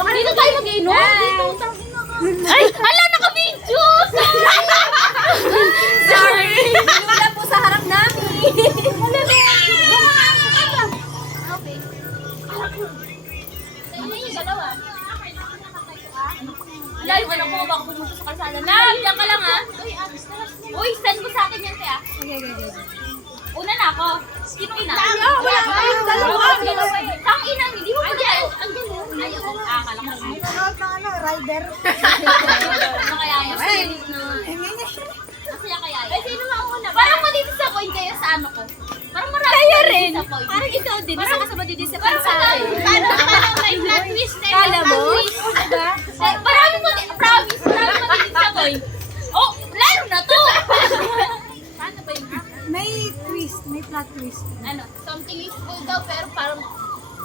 Dito tayo mag-inom. Ay, ala, naka-video! Sorry! Wala po sa harap namin. Okay. Ano yung dalawa? Wala yung anak ko, baka pumunta sa kalsada. Lab, diyan ka lang ha. Uy, send mo sa akin yan, Tia. Okay. Una na ako. Sino ina? Wala pa yung dalawa. Ang ina, hindi mo pala. Ang gano'n. Ay, ako. Akala ko. Rider. Ano kaya yun? Masaya kaya yun? Ay, sino nga una? Parang madidisappoint kayo sa ano ko. Parang marami Kaya rin. disappoint. Parang ikaw din. Isa ka sa madidisappoint sa akin. Paano may plot twist na yun? Kala mo? Diba? Marami promise, marami madidisappoint. Oh, lalo na to! Paano ba yun? May twist. May plot twist. Ano? Something is cool daw, pero parang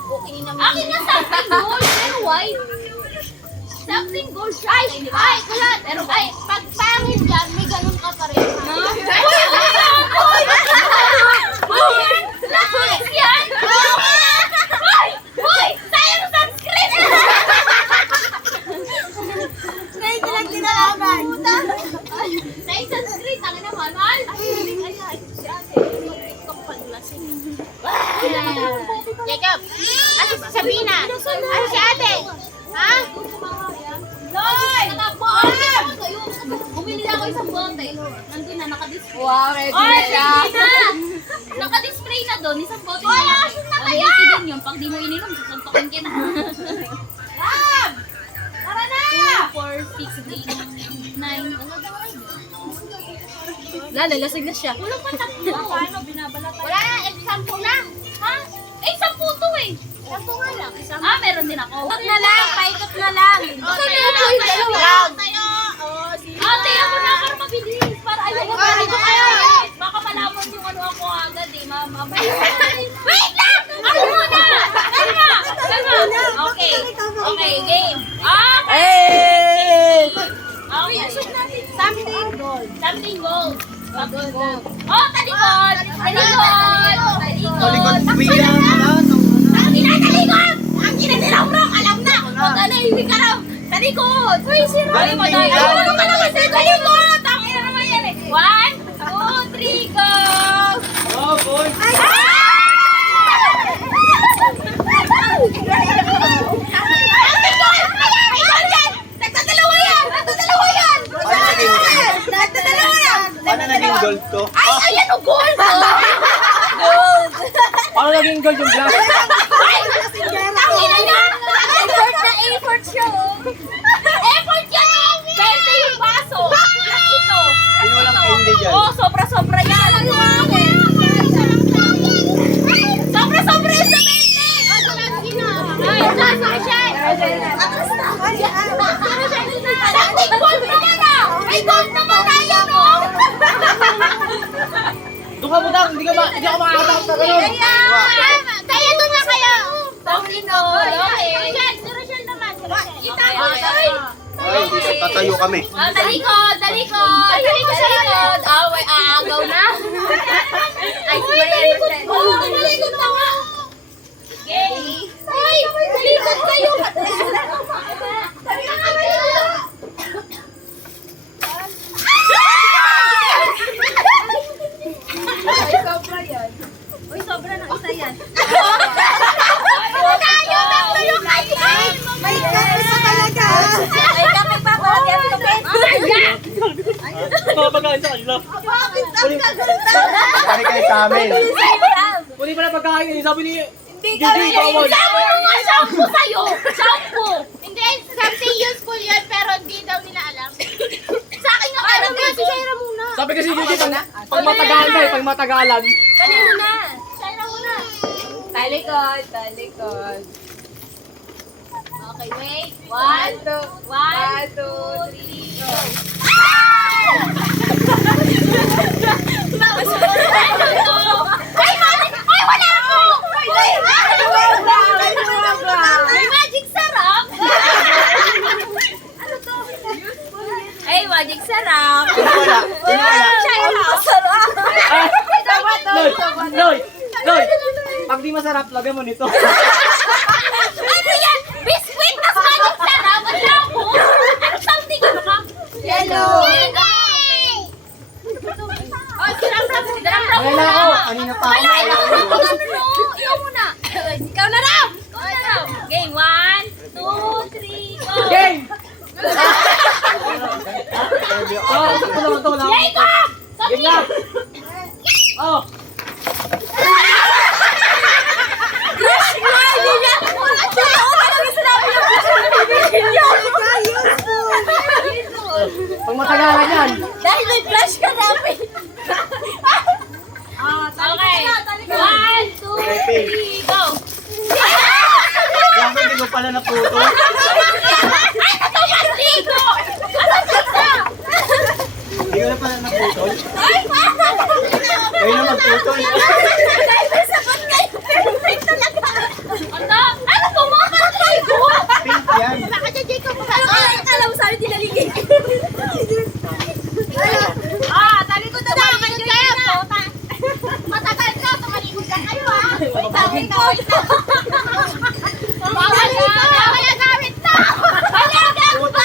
okay naman. Akin yung something gold, pero white. Something gold siya. Ay, wala. Pero ay, pag pangit yan, may ganun ka pa rin. No? Lakis yan! Hoy! Sayang sunscreen! Ngayon ko lang dinalaman. Sayang sunscreen, tangin na manual. Ay, si ate. Mag-tiktok pa nila Jacob! Ano si Sabina? Ano si ate? Ha? Loy! Bumili na ako isang bote. Nandun na, nakadisplay. Wow, ready Oy, na siya. ready na! Nakadisplay na doon, isang bote na. Wala, asin na kaya! Din yun, pag di mo ininom, susuntokin kita. Ram! Tara na! 2, 4, 6, 8, 9. Lalasig na siya. Walang patakbo. Paano binabalatan? Wala na, 10 lang. Ha? 10 to eh. 10 nga lang. Meron din ako. Paikot na lang. Paikot na lang. Sabi na po yung dalawa. Ate, ako na para mabilis. Para ayaw ko para ito kayo. Baka malaman yung ano ako agad eh. Wait lang! Ako muna! Kalma! Okay. Okay, game. Hey! Okay. Something gold. Something gold. Oh, talikod! Talikod, kuya, Ang talikod! Ang ginanirang-rang, alam na! Huwag ka na, hindi ka raw! Talikod! Uy, si Roy! Ano ka naman sa talikod? Ang ina naman yan eh! 1, 2, 3, go! Oh, boy! Paano naging gold to? Ay, ayan o, gold! Paano naging gold yung glass? Ay, ang ina niya! Effort na effort siya, oh! Effort yan! 20 yung baso! Ito! Sino walang candy dyan? Oh, sobra-sobra yan! Sobra-sobra yan sa 20! Ay, last Rachel! Something gold naman ah! May gold naman tayo, no? Doon ka muna, hindi ako makakatakot sa ganun. Kaya doon na kayo! Something gold! Okay! Si Rachel naman! Okay! Ay, tatayo kami. Talikod! Talikod! Talikod! Away, aagaw na! Ay, si Maria! Talikod na nga! Yay! Ay, talikod kayo! Uy, sobra ng isa yan. Tayo! Tayo kayo! May kape sa talaga. May kape pa ba? Mapagkain sa kanila. Bakit ang kaganda? Pagkain kayo sa amin. Huli pa na pagkain, sabi ni Hindi Gigi, bawal. Sabi mo nga shampoo sa'yo! Shampoo! Hindi, something useful yun, pero hindi daw nila alam. Sa akin nga parang si Shaira muna. Sabi kasi Gigi, pag matagalan tayo, pag matagalan. Kanino na? Shaira muna. Talikod, talikod. Okay, wait. 1, 2, 3, go. Ay, mali! Ay, wala ako! May magic sarap! Ano to? Ay, magic sarap! Wala. Shaira! Sarap! Loy, pag di masarap, lagyan mo nito. Ano yan? Biscuit! Tas magic sakto lang ito. Wala. Jacob! Game na. Oh. Crush nga! Yun yan! Oo, parang sinabi yung crush na bibigyan niyo. Pag matagalan yan. Dahil may crush ka namin. Okay. 1, 2, 3, go! Grabe, hindi ko pala naputo. Ligo! Hindi ko na pala naputol. Kayo na magputol. Dahil may sagot kayo, pero may talaga. Ano to mga kaligo? Pink yan. Baka dyan, Jacob. Alam mo, sabi nilaligay. Talikod na daw. Matagal ka, tumalikod ka kayo ha. Wait lang, wait lang, wait lang. Bawal na, kaya gamit na. Kaya gamit na.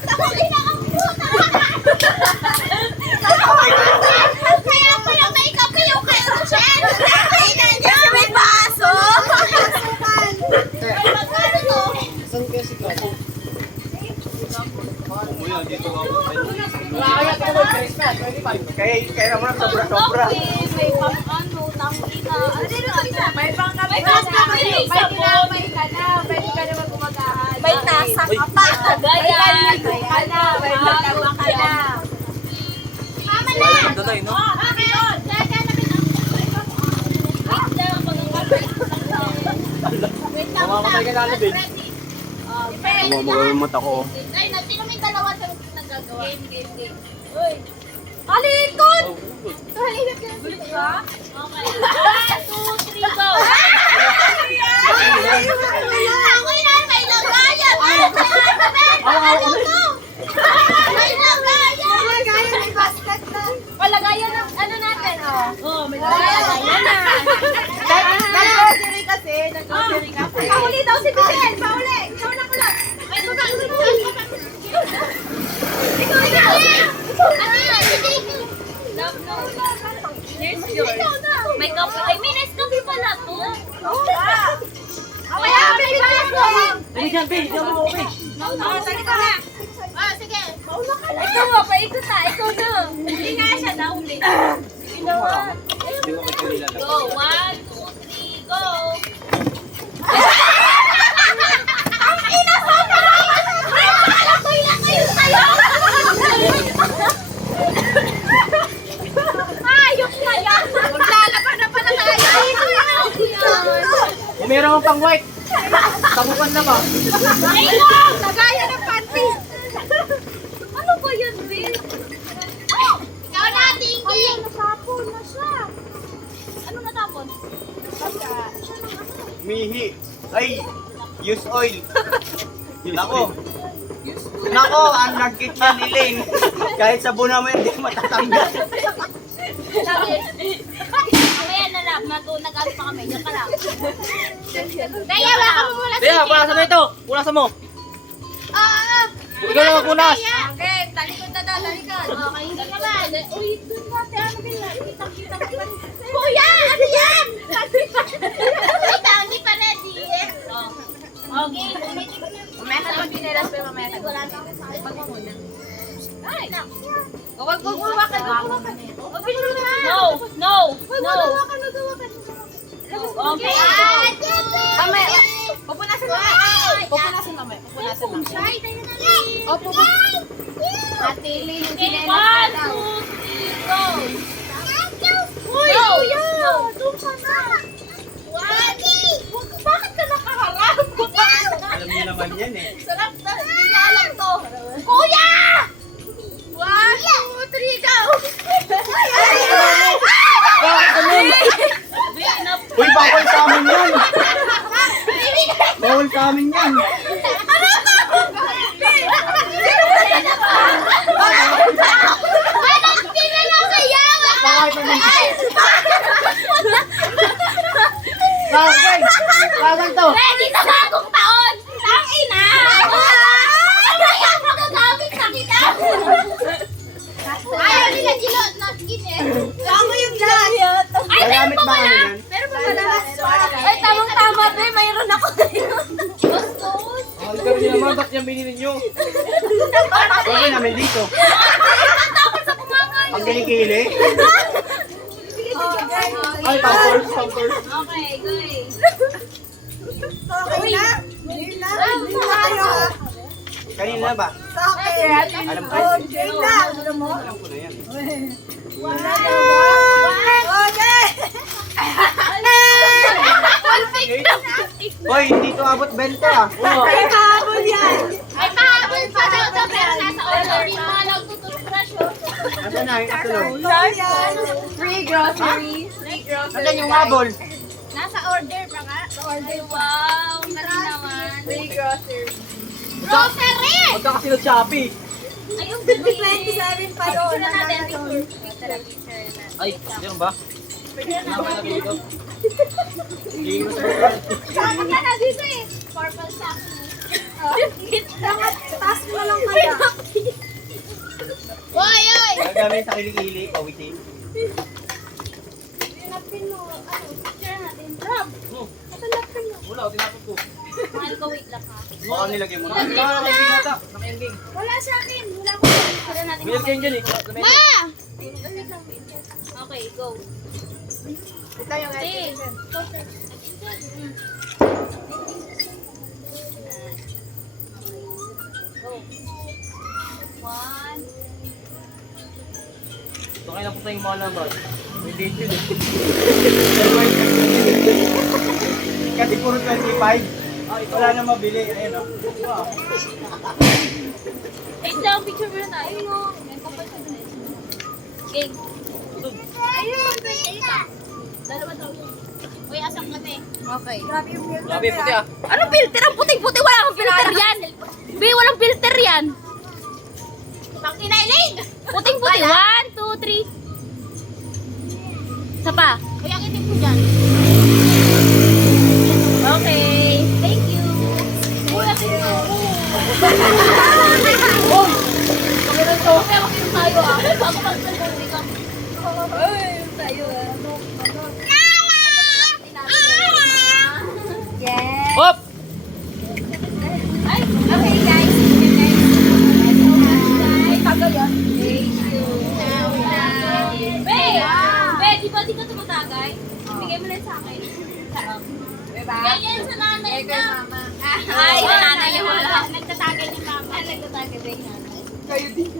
Sa huli na ang puta. Kaya pala may kape yung kay Rochelle. Kasi may baso. Ay, magkano to? Saan kasi ka? Umuya, dito ako. Kaya ito mo, Christmas, 25. Kaya naman sobra-sobra. May pang-ano, tangina. May pang kami. May pang kami. May ka na. Pwede ka naman gumagahan. May tasa ka pa. Gaya. May ka na. May dalawa ka na. Mama na. Tuloy, no? Mama yun. Kaya na Mamamatay ka na, Alvin. Mamamatay yung mata ko. Ay, sino may dalawa sa nagagawa? Game. Uy. Halikot! Halikot ka na ba? Okay. 1, 2, 3, go! Ako yan! May lagayan! May lagayan! May basket na! Palagayan ng ano natin, oh. Oh, may lagayan na! Nag-grocery kasi. Pauli daw si Bicel! Pauli! Ikaw na kulat! Ikaw na! Ano yan? Love no. There's yours. May kape. Ay, may nice kape pala to. Kaya may baso! Dali dyan, babe. Diyan mo, babe. Sige na! Sige! Paula ka na! Ikaw nga, paikot na. Ikaw na. Hindi nga siya daw. Ginawa. Hindi ko kayo nilala. Go. 1, 2, 3, go. Ang ina sa Malatoy lang ngayon kayo! Ayok na yan! Maglalaban na pala tayo! Kung meron kang pang white, tabukan na ba? Ayok! Nagaya ng panty! Ano ba yan, Bill? Ikaw na, Tinky! Natapon na siya! Ano natapon? Mihi. Ay, use oil. Nako. Nako, ang nagkit niya ni Lane. Kahit sabuna mo hindi matatanggal. Mamaya na lang. Nag-ano pa kami. Diyan ka lang. Kaya wala mo muna Kaya, punasan mo ito. Punasan mo. Ikaw na magpunas. Okay, talikod na daw, talikod. Okay, hindi ka ba? Uy, doon natin. Ano ba yan? Kita-kita ka ba? Kuya, ano yan? Wait, hindi pa ready. Okay, ulit. Mamaya ka pag ginelas pa, mamaya ka. Wala na ako sa akin. Pag mo muna. Ay, huwag bumawakan. No, no, no. Okay. Mamaya, pupunasan mamaya. Pupunasan mamaya. Pupunasan mamaya. O, pupunasan. Atili yung Okay, ginelas 1, 2, 3, go. Uy, No. kuya! Doon ka na! Bakit ka nakaharap? Alam niyo naman yan eh. Sarap na! Hindi na alam to! Kuya! 1, 2, 3, go! Uy, bawal sa amin yan. Bawal sa amin yan. Hindi na lang kaya! Bakit naman? Bakit? Bakit to? Ready sa bagong taon! Tangina! Kaya magagamit na kita! Ayaw nila gilot na skin eh. Tama yung diet. Ay, meron Gagamit pa ba kami pala. yan? Meron pa pala. Ay, tamang-tama, be. Mayroon ako. Bastos. Ang gabi naman, ba't niya ang binili nyo. Okay namin dito. Tapos sa kumangay. Ang kilikili. Ay, pampers, pampers. Okay, guys. Okay na. Game na. Game na kayo ha. Kanina ba? Sa akin. Alam ko. Oh, game na. Alam mo? Alam ko na yan. Wala na ba? Okay. Hoy, hindi to abot 20 ah. Oo. Ay, kahabol yan. Ay, pahabol pa daw to, pero nasa order pa. Nagtututbrush yun. Nasaan na yung kasunod? Kahabol yan. Free groceries. Free groceries. Nasaan yung habol? Nasa order pa nga. Sa order. Wow, ang galing naman. Free groceries. Grocery! Magka kasi ng Shopee. Ayun, 27 pa doon. Picture na natin. Nananatol. Picture na. Ay, yun ba? Picture na natin. dito. Sama ka na dito eh. Purple sock. Dapat taas mo lang kaya. Oy, oy! Gagamit sa kilikili, pawitin. Hanapin mo. Ano? Picture natin. Rob! Hanapin mo. Wala, tinapos ko. Mahal ko, wait lang ha. Baka nilagay mo na. Wala na may binata. Naka-ending. Wala sa akin. Wala ko. Picture natin. Bilang kayo dyan eh. Ma! Okay, go. Ito yung Stay. attention. Go first. Attention. Go. One. Ito kayo na po tayong mga labas. May date yun eh. Kasi puro 25. Wala na mabili. Ayun o. Eh, down picture mo na. Ayun o. May kapal sa dun. Okay. Ayun. Dalawa daw. Uy, asang kami. Okay. Grabe yung filter. Grabe, puti ah. Anong filter? Ang puting-puti. Wala akong filter yan. Be, walang filter yan. Pang tinailing! Puting-puti. 1, 2, 3. Isa pa. Uy, ang itim ko dyan. Okay. Thank you. Uy, ang itim ko. Uy! Okay, okay tayo ah. Bago mag-selfie ka. Uy, tayo ah. Yes. Hop! Ay, okay guys. Tagal yan. Thank you. Be, di ba di ka tumatagay? Bigay mo lang sa akin. Bigay yan sa nanay na. Ay, sa nanay yung wala. Nagtatagay ni mama. Nagtatagay ni nanay. Kayo din.